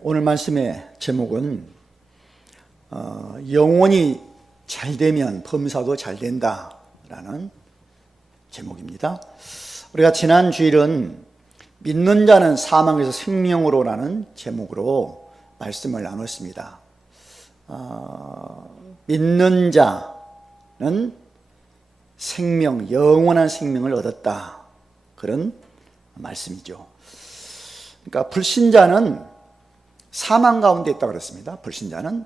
오늘 말씀의 제목은 영혼이 잘 되면 범사도 잘 된다라는 제목입니다. 우리가 지난 주일은 믿는 자는 사망에서 생명으로라는 제목으로 말씀을 나눴습니다. 믿는 자는 생명, 영원한 생명을 얻었다, 그런 말씀이죠. 그러니까 불신자는 사망 가운데 있다고 그랬습니다. 불신자는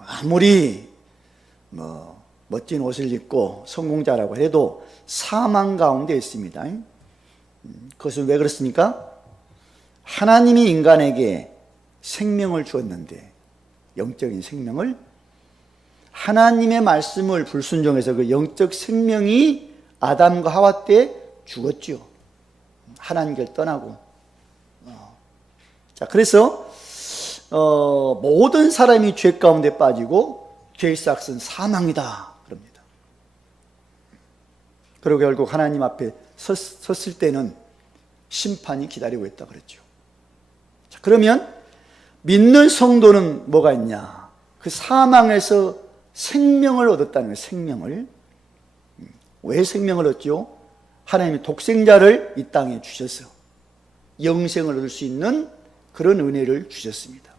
아무리 멋진 옷을 입고 성공자라고 해도 사망 가운데 있습니다. 그것은 왜 그렇습니까? 하나님이 인간에게 생명을 주었는데, 영적인 생명을, 하나님의 말씀을 불순종해서 그 영적 생명이 아담과 하와 때 죽었죠. 하나님께를 떠나고. 자, 그래서 모든 사람이 죄 가운데 빠지고 죄의 삭은 사망이다 그럽니다. 그리고 결국 하나님 앞에 섰을 때는 심판이 기다리고 있다 그랬죠. 자, 그러면 믿는 성도는 뭐가 있냐? 그 사망에서 생명을 얻었다는 거예요. 생명을. 왜 생명을 얻죠? 하나님이 독생자를 이 땅에 주셔서 영생을 얻을 수 있는 그런 은혜를 주셨습니다.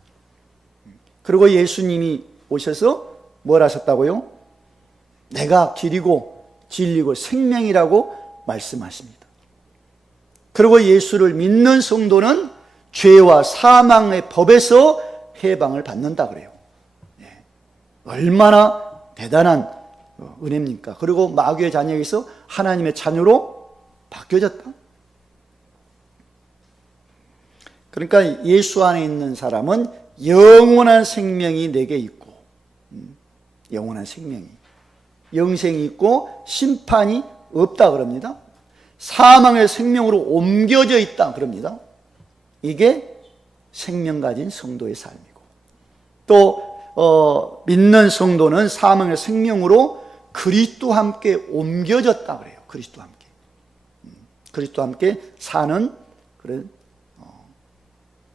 그리고 예수님이 오셔서 뭘 하셨다고요? 내가 길이고 진리고 생명이라고 말씀하십니다. 그리고 예수를 믿는 성도는 죄와 사망의 법에서 해방을 받는다 그래요. 얼마나 대단한 은혜입니까? 그리고 마귀의 자녀에서 하나님의 자녀로 바뀌어졌다. 그러니까 예수 안에 있는 사람은 영원한 생명이 내게 있고, 영원한 생명이, 영생이 있고 심판이 없다 그럽니다. 사망의 생명으로 옮겨져 있다 그럽니다. 이게 생명 가진 성도의 삶이고, 또 믿는 성도는 사망의 생명으로 그리스도와 함께 옮겨졌다 그래요. 그리스도와 함께, 그리스도와 함께 사는 그런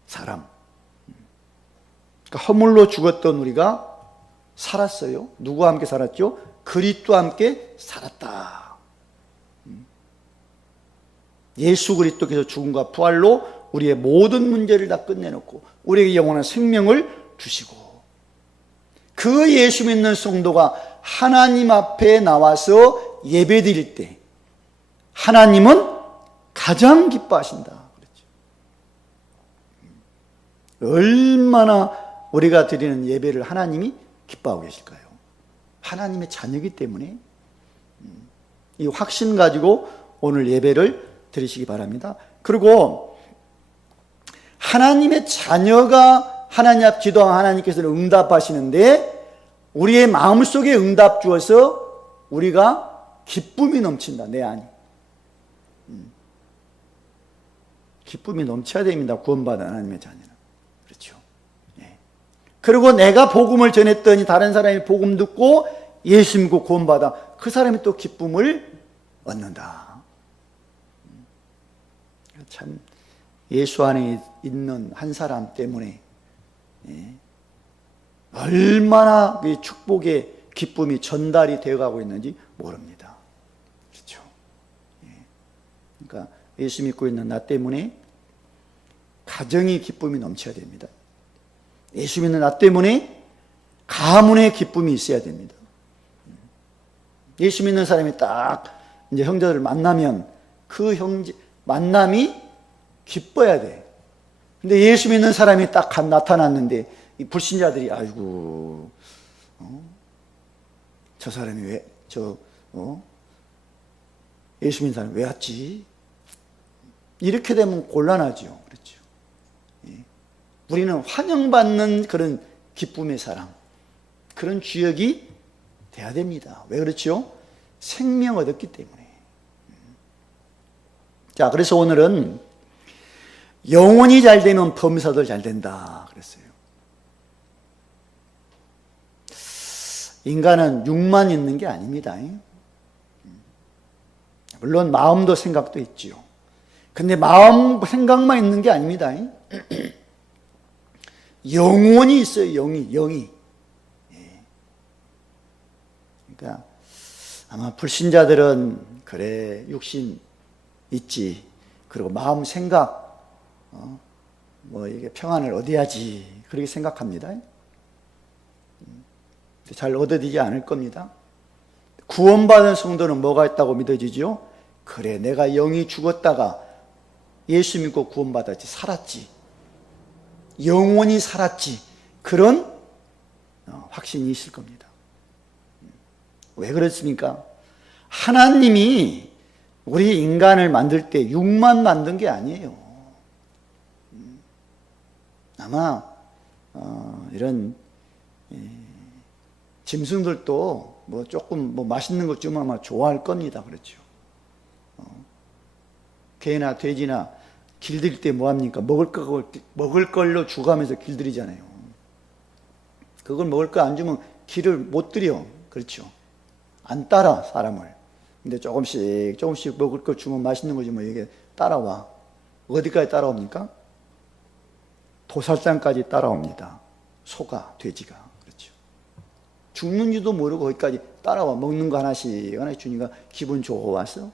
사람. 그러니까 허물로 죽었던 우리가 살았어요. 누구와 함께 살았죠? 그리스도와 함께 살았다. 예수 그리스도께서 죽음과 부활로 우리의 모든 문제를 다 끝내놓고 우리에게 영원한 생명을 주시고, 그 예수 믿는 성도가 하나님 앞에 나와서 예배드릴 때 하나님은 가장 기뻐하신다. 얼마나 우리가 드리는 예배를 하나님이 기뻐하고 계실까요? 하나님의 자녀이기 때문에 이 확신 가지고 오늘 예배를 드리시기 바랍니다. 그리고 하나님의 자녀가 하나님 앞 기도하면 하나님께서는 응답하시는데, 우리의 마음속에 응답 주어서 우리가 기쁨이 넘친다. 내 안이 기쁨이 넘쳐야 됩니다. 구원받은 하나님의 자녀는. 그렇죠. 그리고 내가 복음을 전했더니 다른 사람이 복음 듣고 예수 믿고 구원받아, 그 사람이 또 기쁨을 얻는다. 참 예수 안에 있는 한 사람 때문에 얼마나 축복의 기쁨이 전달이 되어가고 있는지 모릅니다. 그렇죠. 그러니까 예수 믿고 있는 나 때문에 가정이 기쁨이 넘쳐야 됩니다. 예수 믿는 나 때문에 가문의 기쁨이 있어야 됩니다. 예수 믿는 사람이 딱 이제 형제들을 만나면 그 만남이 기뻐야 돼. 근데 예수 믿는 사람이 딱 나타났는데 이 불신자들이 아이고, 저 사람이 왜, 예수 믿는 사람이 왜 왔지? 이렇게 되면 곤란하죠. 그렇죠. 우리는 환영받는 그런 기쁨의 사람, 그런 주역이 돼야 됩니다. 왜 그렇죠? 생명 얻었기 때문에. 자, 그래서 오늘은 영혼이 잘 되면 범사도 잘 된다 그랬어요. 인간은 육만 있는 게 아닙니다. 물론 마음도 생각도 있지요. 근데 마음 생각만 있는 게 아닙니다. 영혼이 있어요. 영이. 그러니까 아마 불신자들은 그래 육신 있지. 그리고 마음 생각 뭐 이게 평안을 얻어야지 그렇게 생각합니다. 잘 얻어지지 않을 겁니다. 구원받은 성도는 뭐가 있다고 믿어지죠? 그래 내가 영이 죽었다가 예수 믿고 구원받았지, 살았지, 영원히 살았지, 그런 확신이 있을 겁니다. 왜 그렇습니까? 하나님이 우리 인간을 만들 때 육만 만든 게 아니에요. 아마 이런 짐승들도 뭐 조금 뭐 맛있는 것 주면 아마 좋아할 겁니다. 그렇죠. 개나 돼지나 길들일 때 뭐합니까? 먹을 걸로 주가면서 길들이잖아요. 그걸 먹을 거 안 주면 길을 못 들여. 그렇죠. 안 따라 사람을. 근데 조금씩 먹을 거 주면 맛있는 거 주면 이게 따라와. 어디까지 따라옵니까? 도살장까지 따라옵니다. 소가, 돼지가. 그렇죠. 죽는지도 모르고 거기까지 따라와. 먹는 거 하나씩 주니까 기분 좋아서.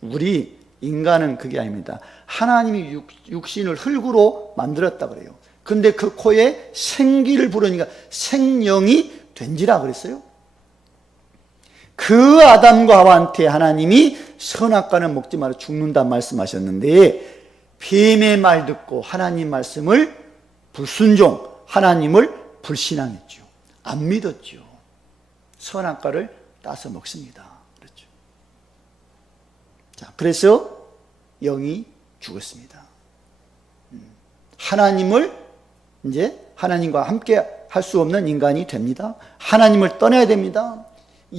우리 인간은 그게 아닙니다. 하나님이 육신을 흙으로 만들었다 그래요. 근데 그 코에 생기를 불으니까 생명이 된지라 그랬어요. 그 아담과 하와한테 하나님이 선악과는 먹지 마라 죽는다 말씀하셨는데 뱀의 말 듣고 하나님 말씀을 불순종, 하나님을 불신앙했죠. 안 믿었죠. 선악과를 따서 먹습니다. 그렇죠. 자, 그래서 영이 죽었습니다. 하나님을 이제 하나님과 함께 할 수 없는 인간이 됩니다. 하나님을 떠나야 됩니다.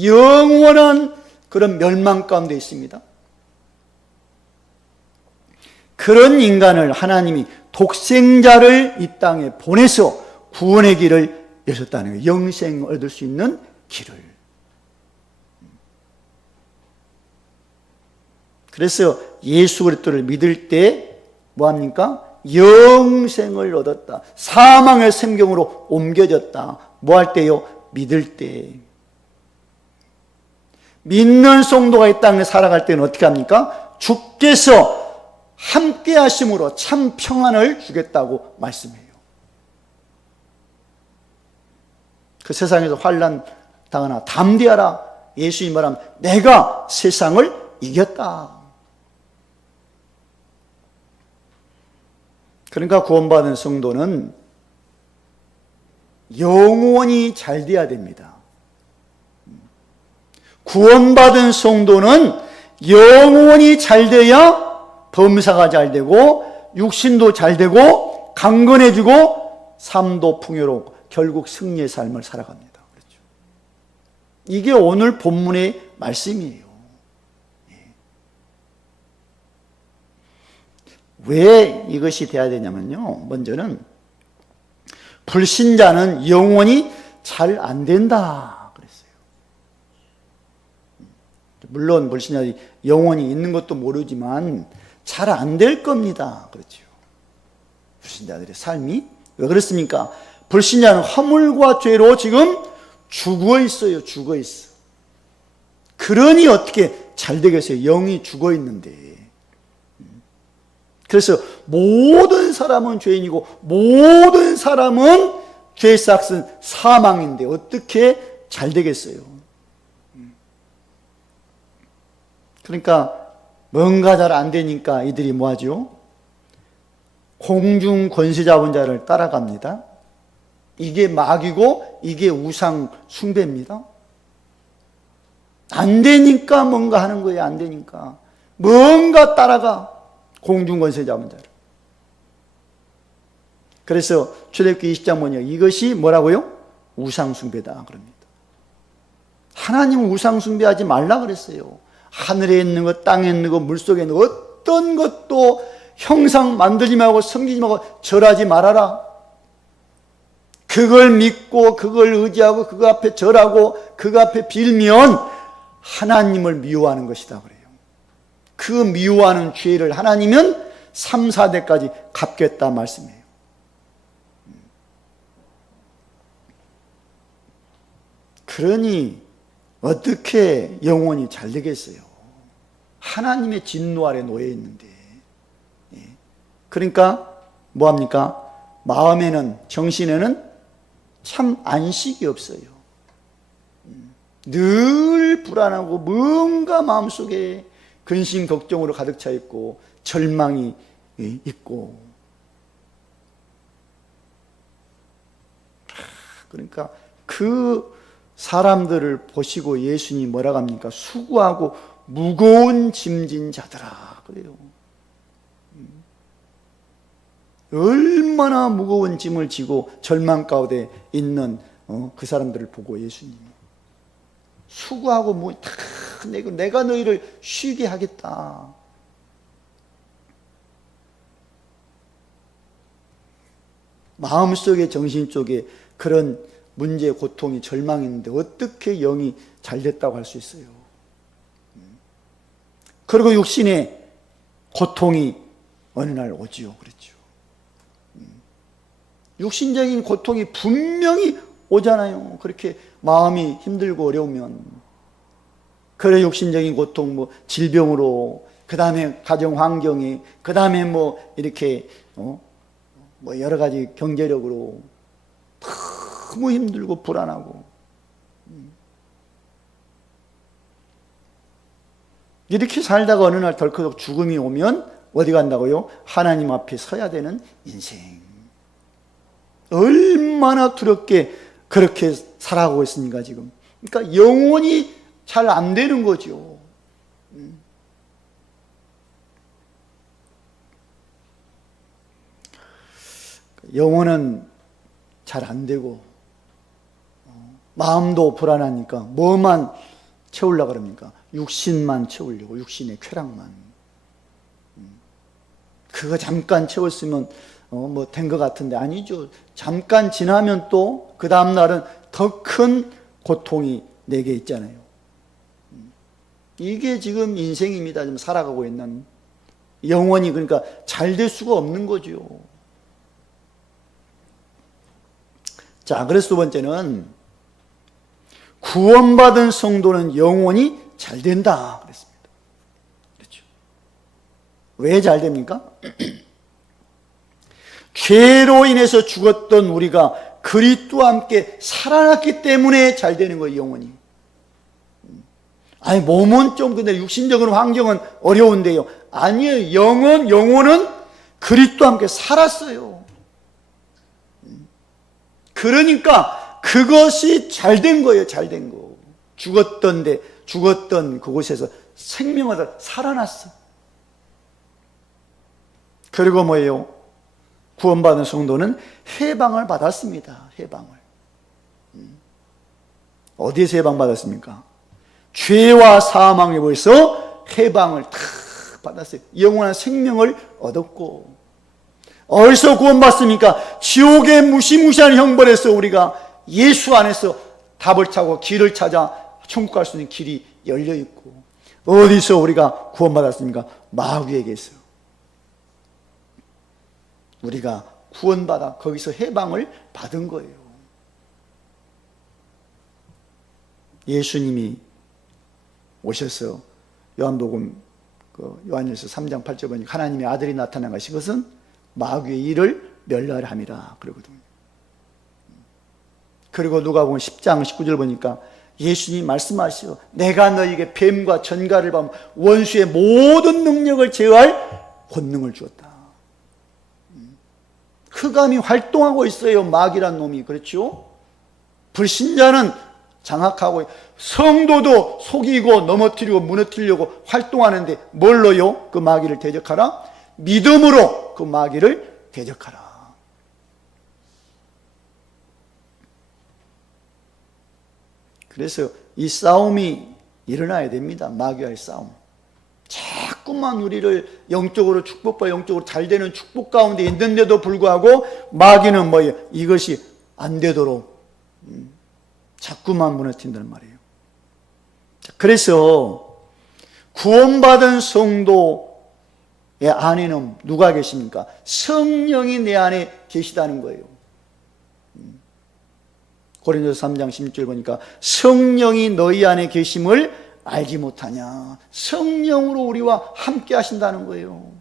영원한 그런 멸망 가운데 있습니다. 그런 인간을 하나님이 독생자를 이 땅에 보내서 구원의 길을 여셨다는 거예요. 영생을 얻을 수 있는 길을. 그래서 예수 그리스도를 믿을 때 뭐합니까? 영생을 얻었다. 사망의 생명으로 옮겨졌다. 뭐 할 때요? 믿을 때. 믿는 성도가 이 땅에 살아갈 때는 어떻게 합니까? 주께서 함께 하심으로 참 평안을 주겠다고 말씀해요. 그 세상에서 환난 당하나 담대하라. 예수님 말하면 내가 세상을 이겼다. 그러니까 구원받은 성도는 영원히 잘 돼야 됩니다. 구원받은 성도는 영원히 잘 돼야 범사가 잘 되고 육신도 잘 되고 강건해지고 삶도 풍요롭고 결국 승리의 삶을 살아갑니다. 그렇죠. 이게 오늘 본문의 말씀이에요. 왜 이것이 돼야 되냐면요. 먼저는 불신자는 영원히 잘 안 된다 그랬어요. 물론 불신자들이 영원히 있는 것도 모르지만 잘 안 될 겁니다. 그렇죠. 불신자들의 삶이 왜 그렇습니까? 불신자는 허물과 죄로 지금 죽어 있어요. 죽어 있어. 그러니 어떻게 잘 되겠어요? 영이 죽어 있는데. 그래서 모든 사람은 죄인이고 모든 사람은 죄의 삭은 사망인데 어떻게 잘 되겠어요? 그러니까 뭔가 잘 안 되니까 이들이 뭐하죠? 공중 권세 잡은 자를 따라갑니다. 이게 마귀고 이게 우상 숭배입니다. 안 되니까 뭔가 하는 거예요. 안 되니까 뭔가 따라가. 공중 권세 잡은 자를. 그래서 출애굽기 20장 보니까 이것이 뭐라고요? 우상 숭배다 그럽니다. 하나님은 우상 숭배하지 말라 그랬어요. 하늘에 있는 것, 땅에 있는 것, 물속에 있는 것 어떤 것도 형상 만들지 말고 섬기지 말고 절하지 말아라. 그걸 믿고 그걸 의지하고 그거 앞에 절하고 그거 앞에 빌면 하나님을 미워하는 것이다 그래요. 그 미워하는 죄를 하나님은 3, 4대까지 갚겠다 말씀이에요. 그러니 어떻게 영혼이 잘 되겠어요? 하나님의 진노 아래 놓여 있는데. 그러니까 뭐합니까? 마음에는, 정신에는 참 안식이 없어요. 늘 불안하고 뭔가 마음속에 근심 걱정으로 가득 차 있고 절망이 있고. 그러니까 그 사람들을 보시고 예수님이 뭐라고 합니까? 수고하고 무거운 짐진 자들아 그래요. 얼마나 무거운 짐을 지고 절망 가운데 있는 그 사람들을 보고 예수님이 수고하고 뭐 다 내가 너희를 쉬게 하겠다. 마음속에 정신 쪽에 그런 문제, 고통이, 절망이 있는데 어떻게 영이 잘 됐다고 할 수 있어요? 그리고 육신의 고통이 어느 날 오지요. 그랬죠. 육신적인 고통이 분명히 오잖아요. 그렇게 마음이 힘들고 어려우면. 그래 육신적인 고통, 뭐 질병으로, 그 다음에 가정 환경이, 그 다음에 뭐 이렇게 뭐 여러 가지 경제력으로 너무 힘들고 불안하고. 이렇게 살다가 어느 날 덜컥 죽음이 오면 어디 간다고요? 하나님 앞에 서야 되는 인생. 얼마나 두렵게 그렇게 살아가고 있습니까 지금. 그러니까 영혼이 잘 안 되는 거죠. 영혼은 잘 안 되고 마음도 불안하니까 뭐만 채우려고 그럽니까? 육신만 채우려고, 육신의 쾌락만. 그거 잠깐 채웠으면 뭐 된 것 같은데 아니죠. 잠깐 지나면 또 그 다음 날은 더 큰 고통이 내게 있잖아요. 이게 지금 인생입니다. 지금 살아가고 있는. 영원히 그러니까 잘 될 수가 없는 거죠. 자, 그래서 두 번째는 구원받은 성도는 영원히 잘 된다 그랬습니다. 그렇죠. 왜 잘 됩니까? 죄로 인해서 죽었던 우리가 그리스도와 함께 살아났기 때문에 잘 되는 거예요, 영원히. 아니, 몸은 좀 근데 육신적인 환경은 어려운데요. 아니에요. 영혼은 그리스도와 함께 살았어요. 그러니까 그것이 잘 된 거예요, 잘 된 거. 죽었던 그곳에서 생명을 얻어 살아났어. 그리고 뭐예요? 구원받은 성도는 해방을 받았습니다. 해방을. 어디에서 해방받았습니까? 죄와 사망에 벌써 해방을 다 받았어요. 영원한 생명을 얻었고. 어디서 구원받습니까? 지옥의 무시무시한 형벌에서 우리가 예수 안에서 답을 찾고 길을 찾아 천국 갈 수 있는 길이 열려 있고. 어디서 우리가 구원받았습니까? 마귀에게서. 우리가 구원받아 거기서 해방을 받은 거예요. 예수님이 오셔서 요한복음 요한일서 3장 8절 보니까 하나님의 아들이 나타난 것이 그것은 마귀의 일을 멸하함이라 그러거든요. 그리고 누가복음 10장 19절 보니까 예수님이 말씀하시오. 내가 너에게 뱀과 전갈을 범 원수의 모든 능력을 제어할 권능을 주었다. 흑암이 활동하고 있어요. 마귀란 놈이. 그렇죠? 불신자는 장악하고 성도도 속이고 넘어뜨리고 무너뜨리려고 활동하는데 뭘로요? 그 마귀를 대적하라? 믿음으로 그 마귀를 대적하라. 그래서 이 싸움이 일어나야 됩니다. 마귀와의 싸움. 자꾸만 우리를 영적으로 축복과 영적으로 잘 되는 축복 가운데 있는데도 불구하고 마귀는 뭐예요? 이것이 안 되도록 자꾸만 무너뜨린다는 말이에요. 그래서 구원받은 성도에게는 안에는 누가 계십니까? 성령이 내 안에 계시다는 거예요. 고린도서 3장 16절 보니까 성령이 너희 안에 계심을 알지 못하냐. 성령으로 우리와 함께 하신다는 거예요.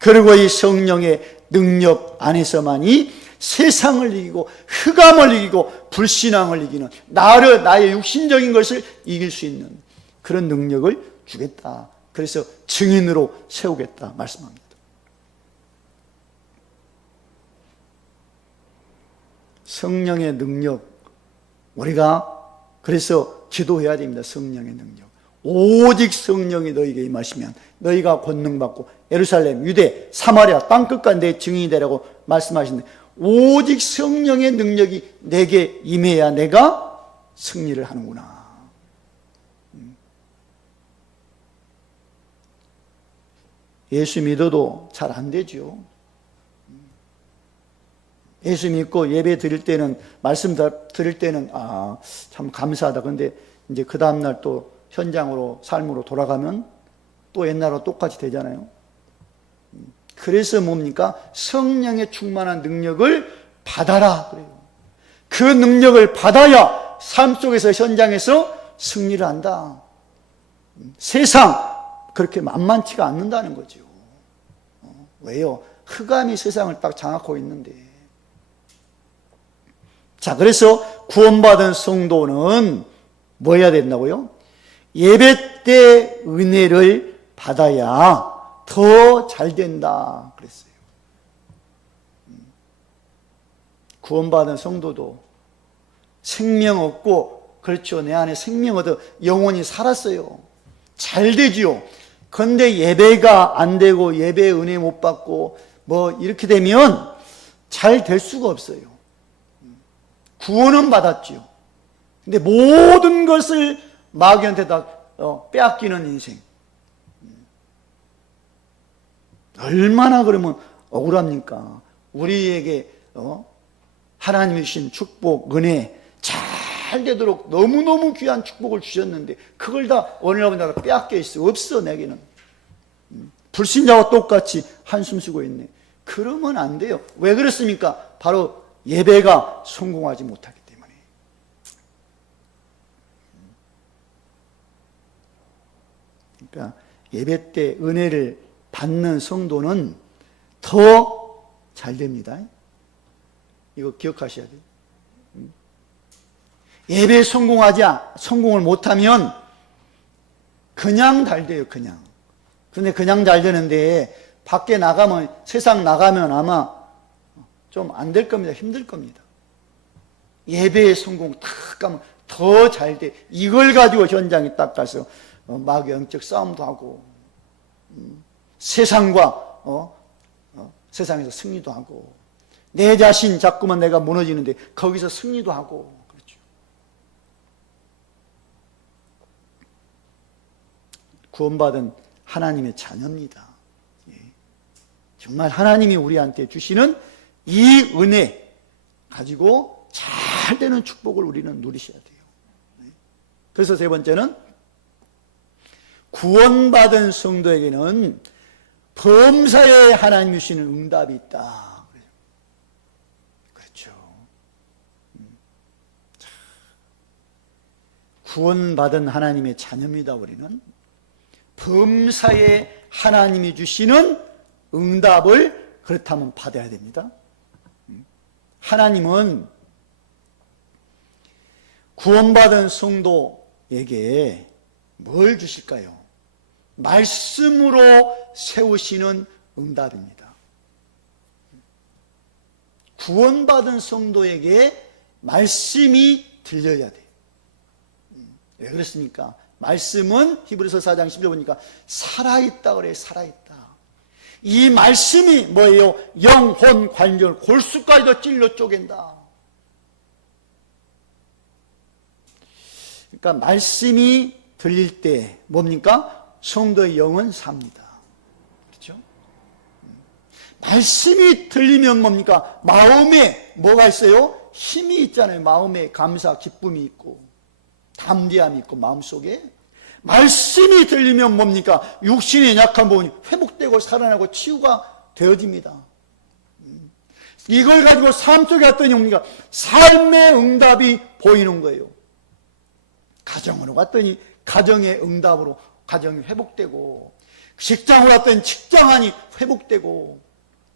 그리고 이 성령의 능력 안에서만이 세상을 이기고 흑암을 이기고 불신앙을 이기는, 나의 육신적인 것을 이길 수 있는 그런 능력을 주겠다. 그래서 증인으로 세우겠다 말씀합니다. 성령의 능력, 우리가 그래서 기도해야 됩니다. 성령의 능력. 오직 성령이 너희에게 임하시면 너희가 권능받고 예루살렘, 유대, 사마리아 땅끝까지 내 증인이 되라고 말씀하시는데, 오직 성령의 능력이 내게 임해야 내가 승리를 하는구나. 예수 믿어도 잘 안 되죠. 예수 믿고 예배 드릴 때는, 말씀 드릴 때는 참 감사하다. 근데 이제 그 다음날 또 현장으로, 삶으로 돌아가면 또 옛날과 똑같이 되잖아요. 그래서 뭡니까? 성령의 충만한 능력을 받아라 그래요. 그 능력을 받아야 삶 속에서, 현장에서 승리를 한다. 세상 그렇게 만만치가 않는다는 거죠. 왜요? 흑암이 세상을 딱 장악하고 있는데. 자, 그래서 구원받은 성도는 뭐 해야 된다고요? 예배 때 은혜를 받아야 더 잘 된다 그랬어요. 구원받은 성도도 생명 얻고, 그렇죠, 내 안에 생명 얻어 영혼이 살았어요. 잘 되지요. 그런데 예배가 안 되고 예배 은혜 못 받고 뭐 이렇게 되면 잘 될 수가 없어요. 구원은 받았지요. 근데 모든 것을 마귀한테 다 빼앗기는 인생. 얼마나 그러면 억울합니까? 우리에게 하나님이 주신 축복, 은혜 잘 되도록 너무너무 귀한 축복을 주셨는데 그걸 다 어느 날 빼앗겨 있어. 없어 내게는. 불신자와 똑같이 한숨 쉬고 있네. 그러면 안 돼요. 왜 그렇습니까? 바로 예배가 성공하지 못하기 때문에. 그러니까 예배 때 은혜를 받는 성도는 더 잘 됩니다. 이거 기억하셔야 돼요. 예배에 성공을 못하면 그냥 잘 돼요, 그냥. 근데 그냥 잘 되는데 밖에 나가면, 세상 나가면 아마 좀 안 될 겁니다. 힘들 겁니다. 예배에 성공 딱 가면 더 잘 돼. 이걸 가지고 현장에 딱 가서 마귀 영적 싸움도 하고, 세상과 세상에서 승리도 하고, 내 자신 자꾸만 내가 무너지는데 거기서 승리도 하고. 그렇죠. 구원받은 하나님의 자녀입니다. 정말 하나님이 우리한테 주시는 이 은혜 가지고 잘 되는 축복을 우리는 누리셔야 돼요. 그래서 세 번째는, 구원받은 성도에게는 범사에 하나님이 주시는 응답이 있다. 그렇죠. 구원받은 하나님의 자녀입니다. 우리는 범사에 하나님이 주시는 응답을 그렇다면 받아야 됩니다. 하나님은 구원받은 성도에게 뭘 주실까요? 말씀으로 세우시는 응답입니다. 구원받은 성도에게 말씀이 들려야 돼요. 왜 그렇습니까? 말씀은 히브리서 4장 10절 보니까 살아있다 그래요. 살아있다. 이 말씀이 뭐예요? 영혼, 관절, 골수까지도 찔러 쪼갠다. 그러니까 말씀이 들릴 때 뭡니까? 성도의 영은 삽니다. 그렇죠? 말씀이 들리면 뭡니까? 마음에 뭐가 있어요? 힘이 있잖아요. 마음에 감사, 기쁨이 있고 담대함이 있고 마음속에. 말씀이 들리면 뭡니까? 육신의 약한 부분이 회복되고 살아나고 치유가 되어집니다. 이걸 가지고 삶 속에 갔더니 뭡니까? 삶의 응답이 보이는 거예요. 가정으로 갔더니 가정의 응답으로 가정이 회복되고, 직장으로 갔더니 직장 안이 회복되고,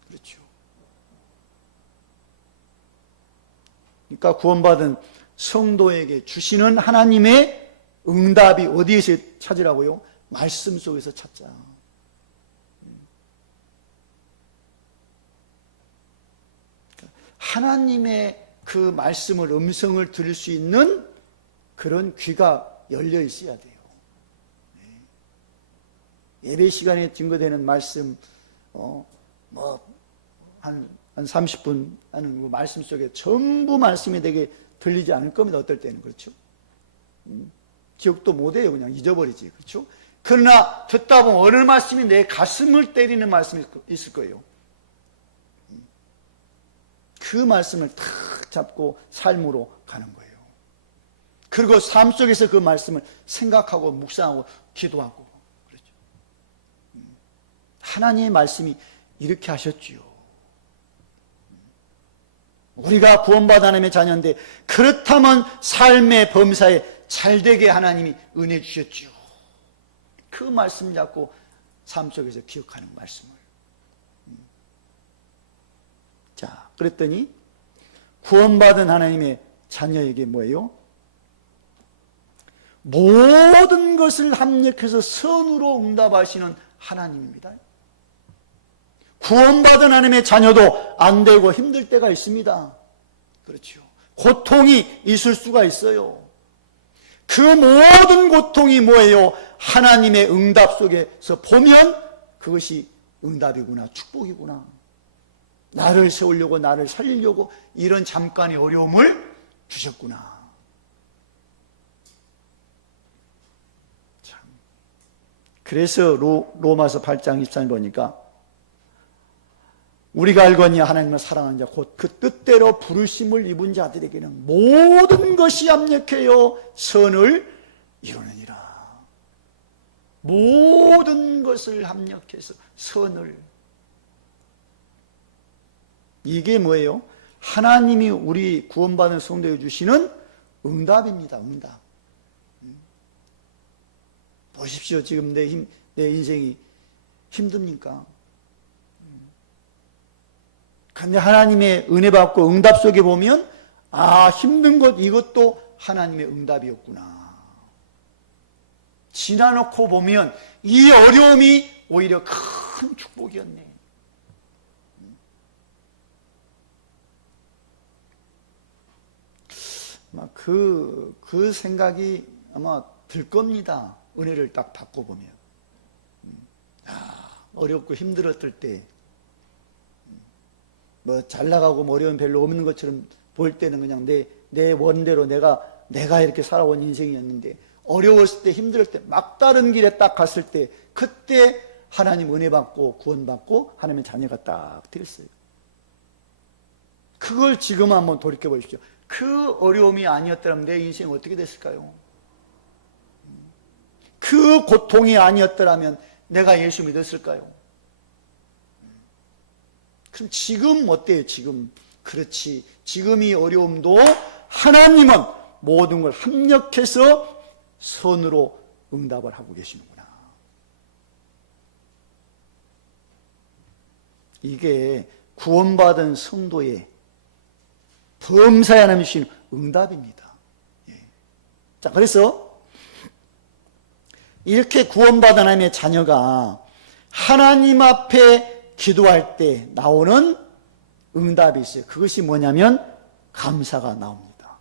그렇죠. 그러니까 구원받은 성도에게 주시는 하나님의 응답이 어디에서 찾으라고요? 말씀 속에서 찾자. 하나님의 그 말씀을, 음성을 들을 수 있는 그런 귀가 열려 있어야 돼요. 예배 시간에 증거되는 말씀, 한 30분 하는 그 말씀 속에 전부 말씀이 되게 들리지 않을 겁니다. 어떨 때는. 그렇죠? 기억도 못해요. 그냥 잊어버리지. 그렇죠? 그러나 듣다 보면 어느 말씀이 내 가슴을 때리는 말씀이 있을 거예요. 그 말씀을 탁 잡고 삶으로 가는 거예요. 그리고 삶 속에서 그 말씀을 생각하고 묵상하고 기도하고. 그렇죠. 하나님의 말씀이 이렇게 하셨지요. 우리가 구원받은 하나님의 자녀인데 그렇다면 삶의 범사에 잘되게 하나님이 은혜 주셨지요. 그 말씀 잡고 삶 속에서 기억하는 말씀을. 자, 그랬더니 구원받은 하나님의 자녀에게 뭐예요? 모든 것을 합력해서 선으로 응답하시는 하나님입니다. 구원받은 하나님의 자녀도 안 되고 힘들 때가 있습니다. 그렇죠. 고통이 있을 수가 있어요. 그 모든 고통이 뭐예요? 하나님의 응답 속에서 보면 그것이 응답이구나, 축복이구나. 나를 세우려고, 나를 살리려고 이런 잠깐의 어려움을 주셨구나. 참. 그래서 로마서 8장 23절 보니까 우리가 알거니 하나님을 사랑하는 자 곧 그 뜻대로 부르심을 입은 자들에게는 모든 것이 합력하여 선을 이루느니라. 모든 것을 합력해서 선을. 이게 뭐예요? 하나님이 우리 구원받은 성도에 주시는 응답입니다. 응답. 보십시오. 지금 내 인생이 힘듭니까? 근데 하나님의 은혜 받고 응답 속에 보면 아, 힘든 것 이것도 하나님의 응답이었구나. 지나놓고 보면 이 어려움이 오히려 큰 축복이었네. 아마 그 생각이 아마 들 겁니다. 은혜를 딱 받고 보면. 어렵고 힘들었을 때 뭐 잘 나가고 뭐 어려움 별로 없는 것처럼 볼 때는 그냥 내 원대로 내가 이렇게 살아온 인생이었는데 어려웠을 때 힘들 때 막다른 길에 딱 갔을 때 그때 하나님 은혜 받고 구원 받고 하나님의 자녀가 딱 되었어요. 그걸 지금 한번 돌이켜 보십시오. 그 어려움이 아니었더라면 내 인생이 어떻게 됐을까요? 그 고통이 아니었더라면 내가 예수 믿었을까요? 그럼 지금 어때요? 지금 그렇지. 지금 이 어려움도 하나님은 모든 걸 합력해서 선으로 응답을 하고 계시는구나. 이게 구원받은 성도의 범사에 하나님이 주신 응답입니다. 자, 그래서 이렇게 구원받은 하나님의 자녀가 하나님 앞에 기도할 때 나오는 응답이 있어요. 그것이 뭐냐면 감사가 나옵니다.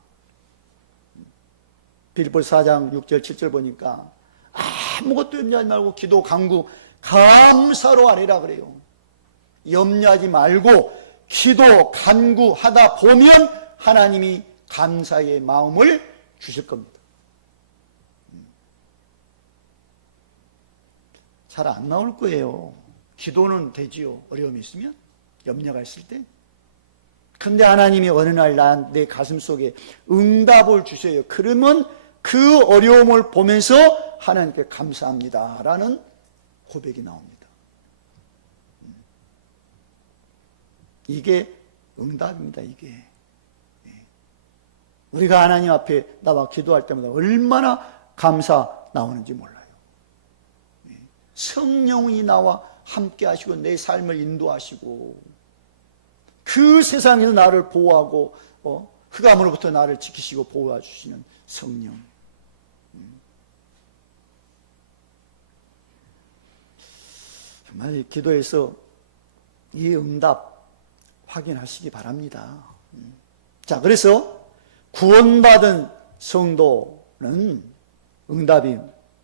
빌립보서 4장 6절 7절 보니까 아무것도 염려하지 말고 기도 간구 감사로 하리라 그래요. 염려하지 말고 기도 간구하다 보면 하나님이 감사의 마음을 주실 겁니다. 잘 안 나올 거예요. 기도는 되지요. 어려움이 있으면, 염려가 있을 때. 근데 하나님이 어느 날 내 가슴 속에 응답을 주셔요. 그러면 그 어려움을 보면서 하나님께 감사합니다라는 고백이 나옵니다. 이게 응답입니다. 이게 우리가 하나님 앞에 나와 기도할 때마다 얼마나 감사 나오는지 몰라요. 성령이 나와 함께 하시고 내 삶을 인도하시고 그 세상에서 나를 보호하고 흑암으로부터 나를 지키시고 보호해 주시는 성령. 정말 기도해서 이 응답 확인하시기 바랍니다. 자, 그래서 구원받은 성도는 응답이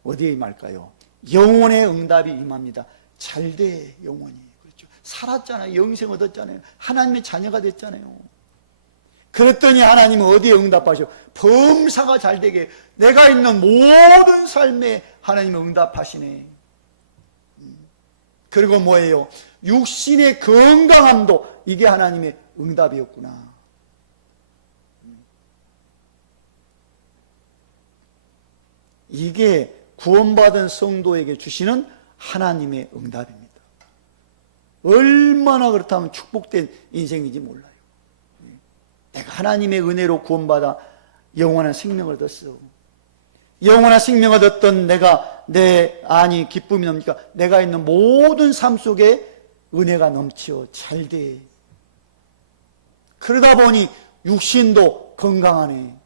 어디에 임할까요? 영혼의 응답이 임합니다. 잘돼 영혼이. 그렇죠. 살았잖아요. 영생 얻었잖아요. 하나님의 자녀가 됐잖아요. 그랬더니 하나님은 어디에 응답하셔? 범사가 잘되게 내가 있는 모든 삶에 하나님은 응답하시네. 그리고 뭐예요? 육신의 건강함도 이게 하나님의 응답이었구나. 이게 구원받은 성도에게 주시는 하나님의 응답입니다. 얼마나 그렇다면 축복된 인생인지 몰라요. 내가 하나님의 은혜로 구원받아 영원한 생명을 얻었어. 영원한 생명을 얻었던 내가 내 안이 기쁨이 넘니까 내가 있는 모든 삶 속에 은혜가 넘치어 잘돼. 그러다 보니 육신도 건강하네.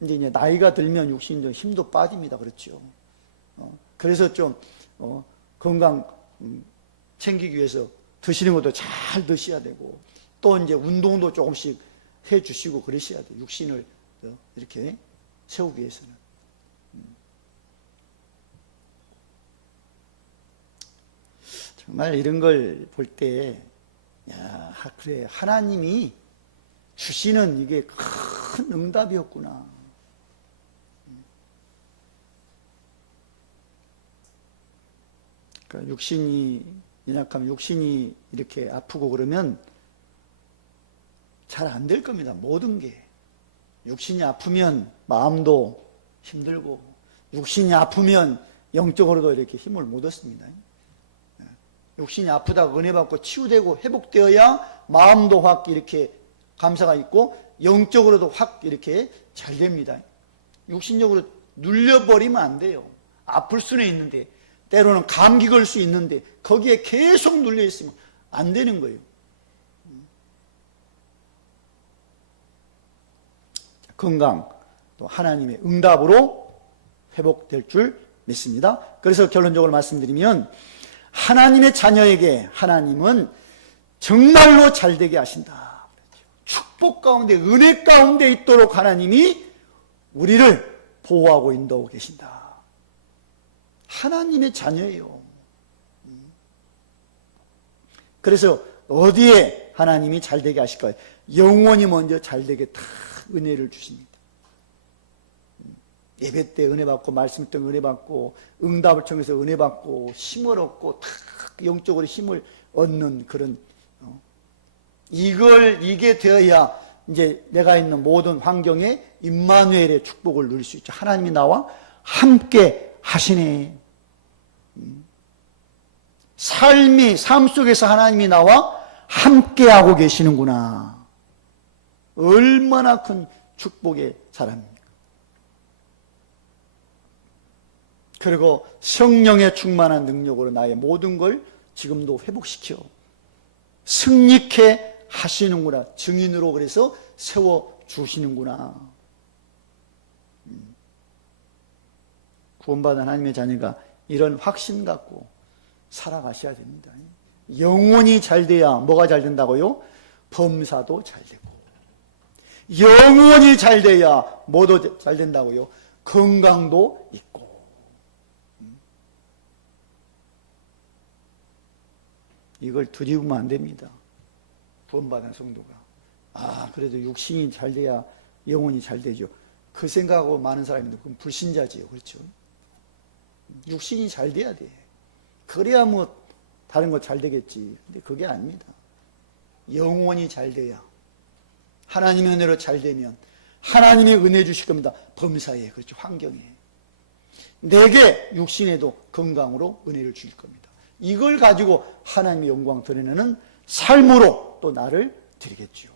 이제 나이가 들면 육신도 힘도 빠집니다. 그렇죠. 그래서 좀 건강 챙기기 위해서 드시는 것도 잘 드셔야 되고 또 이제 운동도 조금씩 해 주시고 그러셔야 돼요. 육신을 이렇게 세우기 위해서는. 정말 이런 걸 볼 때, 야, 그래, 하나님이 주시는 이게 큰 응답이었구나. 그러니까 육신이 연약하면 육신이 이렇게 아프고 그러면 잘 안 될 겁니다. 모든 게. 육신이 아프면 마음도 힘들고 육신이 아프면 영적으로도 이렇게 힘을 못 얻습니다. 육신이 아프다고 은혜 받고 치유되고 회복되어야 마음도 확 이렇게 감사가 있고 영적으로도 확 이렇게 잘 됩니다. 육신적으로 눌려버리면 안 돼요. 아플 수는 있는데 때로는 감기 걸 수 있는데 거기에 계속 눌려 있으면 안 되는 거예요. 건강 또 하나님의 응답으로 회복될 줄 믿습니다. 그래서 결론적으로 말씀드리면 하나님의 자녀에게 하나님은 정말로 잘되게 하신다. 축복 가운데 은혜 가운데 있도록 하나님이 우리를 보호하고 인도하고 계신다. 하나님의 자녀예요. 그래서 어디에 하나님이 잘되게 하실까요? 영원히 먼저 잘되게 다 은혜를 주십니다. 예배 때 은혜 받고 말씀 때 은혜 받고 응답을 통해서 은혜 받고 힘을 얻고 다 영적으로 힘을 얻는 그런 이게 되어야 이제 내가 있는 모든 환경에 임마누엘의 축복을 누릴 수 있죠. 하나님이 나와 함께 하시네. 삶 속에서 하나님이 나와 함께하고 계시는구나. 얼마나 큰 축복의 사람입니까? 그리고 성령의 충만한 능력으로 나의 모든 걸 지금도 회복시켜 승리케 하시는구나. 증인으로 그래서 세워주시는구나. 구원받은 하나님의 자녀가 이런 확신 갖고 살아가셔야 됩니다. 영혼이 잘 돼야 뭐가 잘 된다고요? 범사도 잘 되고 영혼이 잘 돼야 뭐도 잘 된다고요? 건강도 있고. 이걸 두려우면 안 됩니다. 구원받은 성도가. 그래도 육신이 잘 돼야 영혼이 잘 되죠. 그 생각하고 많은 사람인데 그건 불신자지요. 그렇죠? 육신이 잘 돼야 돼. 그래야 뭐 다른 거 잘 되겠지. 근데 그게 아닙니다. 영혼이 잘 돼야 하나님의 은혜로 잘 되면 하나님의 은혜 주실 겁니다. 범사에, 그렇죠, 환경에. 내게 육신에도 건강으로 은혜를 주실 겁니다. 이걸 가지고 하나님의 영광 드러내는 삶으로 또 나를 드리겠지요.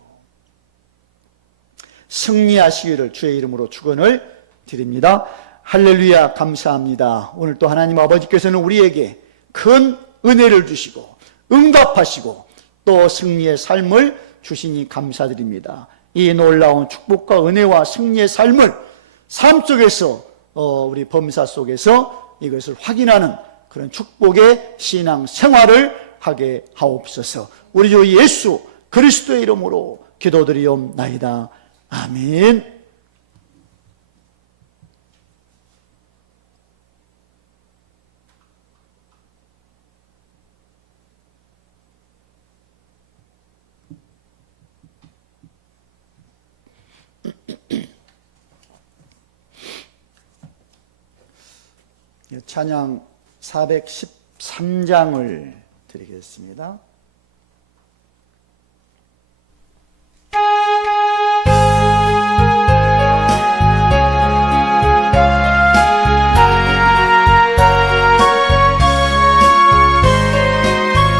승리하시기를 주의 이름으로 축원을 드립니다. 할렐루야. 감사합니다. 오늘 또 하나님 아버지께서는 우리에게 큰 은혜를 주시고 응답하시고 또 승리의 삶을 주시니 감사드립니다. 이 놀라운 축복과 은혜와 승리의 삶을 삶 속에서 우리 범사 속에서 이것을 확인하는 그런 축복의 신앙 생활을 하게 하옵소서. 우리 주 예수 그리스도의 이름으로 기도드리옵나이다. 아멘. 찬양 413장을 드리겠습니다.